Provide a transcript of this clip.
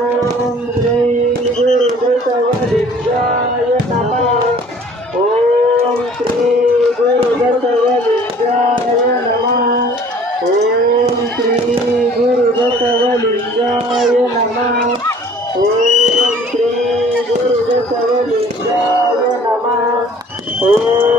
ಓಂ ಶ್ರೀ ಗುರು ಬಸವಲಿಂಗಾಯ ನಮಃ. ಓಂ ಶ್ರೀ ಗುರು ಬಸವಲಿಂಗಾಯ ನಮಃ. ಓಂ ಶ್ರೀ ಗುರು ಬಸವಲಿಂಗಾಯ ನಮಃ. ಓಂ ಶ್ರೀ ಗುರು ಬಸವಲಿಂಗಾಯ ನಮಃ. ಓಂ